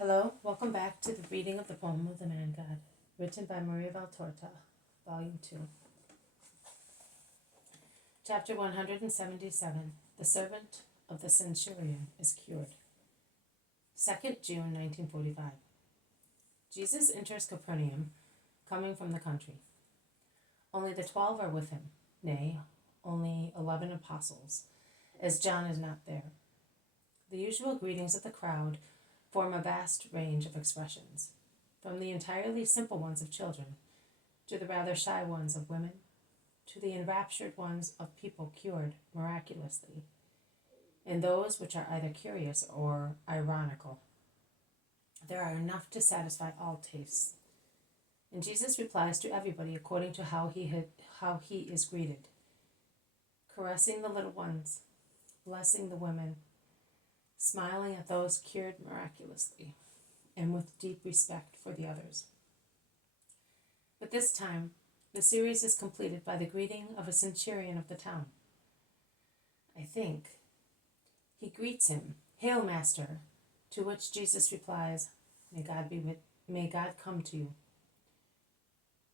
Hello, welcome back to the reading of the poem of the Man God, written by Maria Valtorta, Volume 2. Chapter 177, The Servant of the Centurion is Cured. 2nd June 1945. Jesus enters Capernaum, coming from the country. Only the 12 are with him, nay, only 11 apostles, as John is not there. The usual greetings of the crowd form a vast range of expressions, from the entirely simple ones of children, to the rather shy ones of women, to the enraptured ones of people cured miraculously, and those which are either curious or ironical. There are enough to satisfy all tastes, and Jesus replies to everybody according to how he is greeted, caressing the little ones, blessing the women, smiling at those cured miraculously, and with deep respect for the others. But this time, the series is completed by the greeting of a centurion of the town. I think he greets him, "Hail, Master," to which Jesus replies, May God come to you."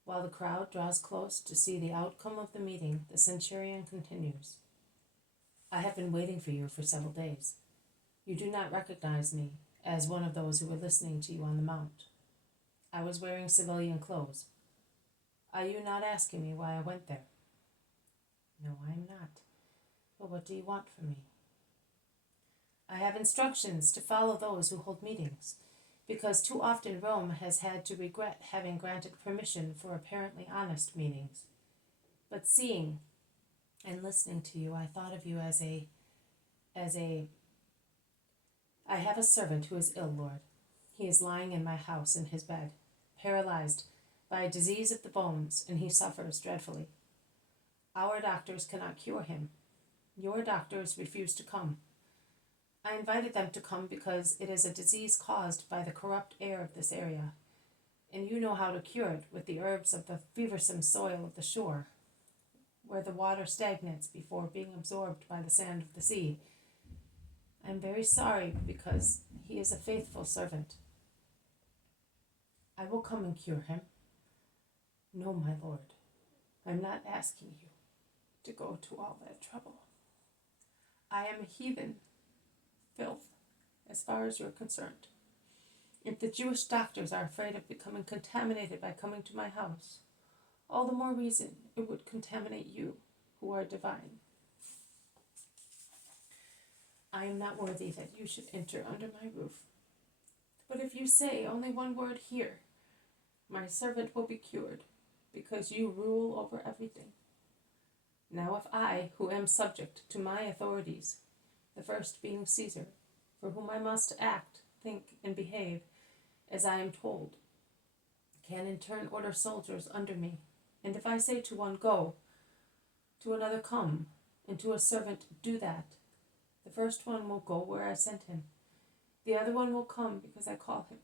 While the crowd draws close to see the outcome of the meeting, the centurion continues, "I have been waiting for you for several days. You do not recognize me as one of those who were listening to you on the mount. I was wearing civilian clothes. Are you not asking me why I went there?" "No, I am not. But what do you want from me?" "I have instructions to follow those who hold meetings, because too often Rome has had to regret having granted permission for apparently honest meetings. But seeing and listening to you, I thought of you as a I have a servant who is ill, Lord. He is lying in my house in his bed, paralyzed by a disease of the bones, and he suffers dreadfully. Our doctors cannot cure him. Your doctors refuse to come. I invited them to come because it is a disease caused by the corrupt air of this area, and you know how to cure it with the herbs of the feversome soil of the shore, where the water stagnates before being absorbed by the sand of the sea. I am very sorry because he is a faithful servant. I will come and cure him." "No, my Lord, I'm not asking you to go to all that trouble. I am a heathen, filth, as far as you're concerned. If the Jewish doctors are afraid of becoming contaminated by coming to my house, all the more reason it would contaminate you, who are divine. I am not worthy that you should enter under my roof. But if you say only one word here, my servant will be cured, because you rule over everything. Now if I, who am subject to my authorities, the first being Caesar, for whom I must act, think, and behave as I am told, can in turn order soldiers under me, and if I say to one, 'Go,' to another, 'Come,' and to a servant, 'Do that,' the first one will go where I sent him, the other one will come because I call him,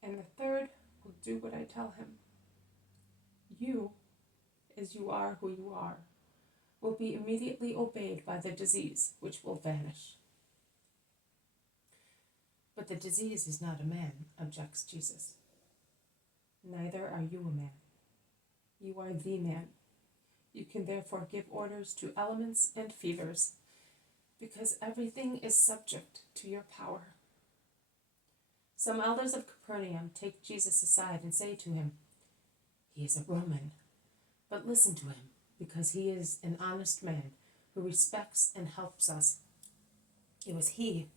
and the third will do what I tell him. You, as you are who you are, will be immediately obeyed by the disease, which will vanish." "But the disease is not a man," objects Jesus. "Neither are you a man. You are the man. You can therefore give orders to elements and fevers, because everything is subject to your power." Some elders of Capernaum take Jesus aside and say to him, "He is a Roman, but listen to him, because he is an honest man who respects and helps us. It was he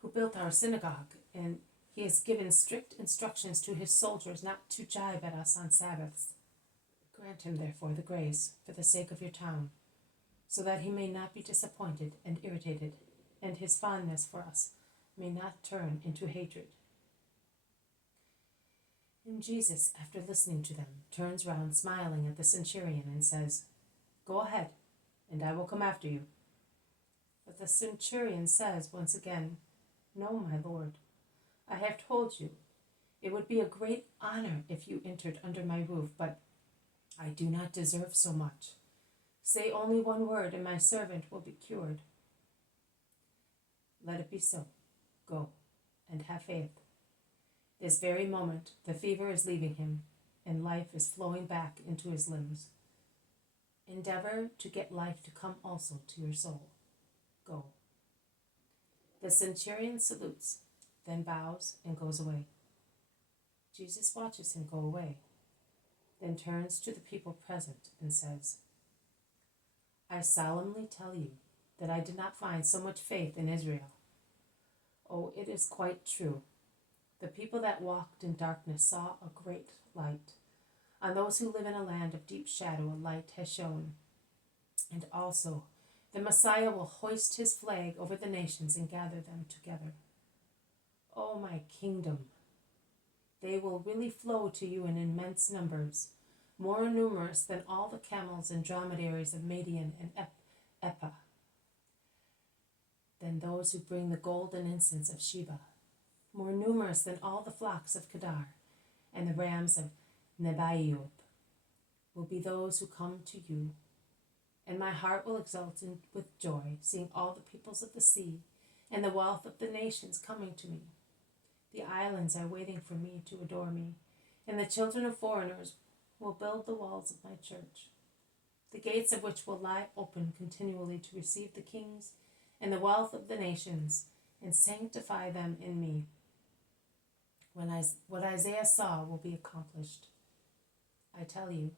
who built our synagogue, and he has given strict instructions to his soldiers not to jibe at us on Sabbaths. Grant him, therefore, the grace for the sake of your town, so that he may not be disappointed and irritated, and his fondness for us may not turn into hatred." And Jesus, after listening to them, turns round smiling at the centurion and says, "Go ahead, and I will come after you." But the centurion says once again, "No, my Lord, I have told you, it would be a great honor if you entered under my roof, but I do not deserve so much. Say only one word, and my servant will be cured." "Let it be so. Go, and have faith," This very moment, the fever is leaving him, and life is flowing back into his limbs. Endeavor to get life to come also to your soul. Go. The centurion salutes, then bows and goes away. Jesus watches him go away, then turns to the people present and says, I solemnly tell you that I did not find so much faith in Israel. Oh, it is quite true. The people that walked in darkness saw a great light. On those who live in a land of deep shadow, a light has shone. And also, the Messiah will hoist his flag over the nations and gather them together. Oh, my kingdom! They will really flow to you in immense numbers, more numerous than all the camels and dromedaries of Madian and Epa, than those who bring the gold and incense of Sheba, more numerous than all the flocks of Kedar, and the rams of Nebaioth will be those who come to you. And my heart will exult with joy, seeing all the peoples of the sea and the wealth of the nations coming to me. The islands are waiting for me to adore me, and the children of foreigners will build the walls of my church, the gates of which will lie open continually to receive the kings and the wealth of the nations, and sanctify them in me. What Isaiah saw will be accomplished. I tell you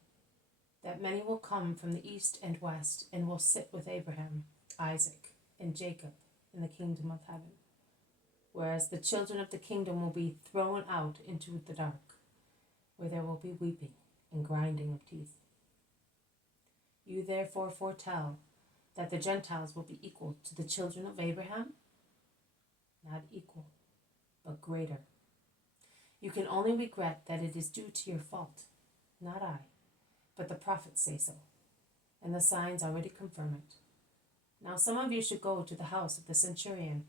that many will come from the east and west and will sit with Abraham, Isaac, and Jacob in the kingdom of heaven, whereas the children of the kingdom will be thrown out into the dark, where there will be weeping and grinding of teeth. You therefore foretell that the Gentiles will be equal to the children of Abraham? Not equal, but greater. You can only regret that it is due to your fault, not I, but the prophets say so, and the signs already confirm it. Now some of you should go to the house of the centurion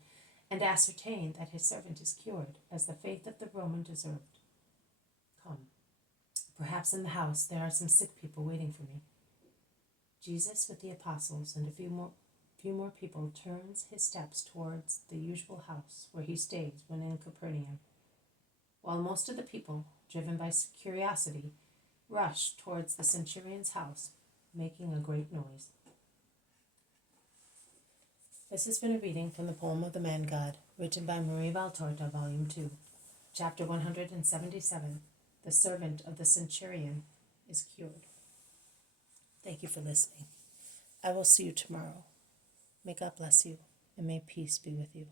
and ascertain that his servant is cured, as the faith of the Roman deserved. Come, perhaps in the house there are some sick people waiting for me. Jesus, with the apostles and a few more people, turns his steps towards the usual house where he stays when in Capernaum, while most of the people, driven by curiosity, rush towards the centurion's house, making a great noise. This has been a reading from the poem of the Man God, written by Marie Valtorta, Volume 2, Chapter 177, The Servant of the Centurion is Cured. Thank you for listening. I will see you tomorrow. May God bless you, and may peace be with you.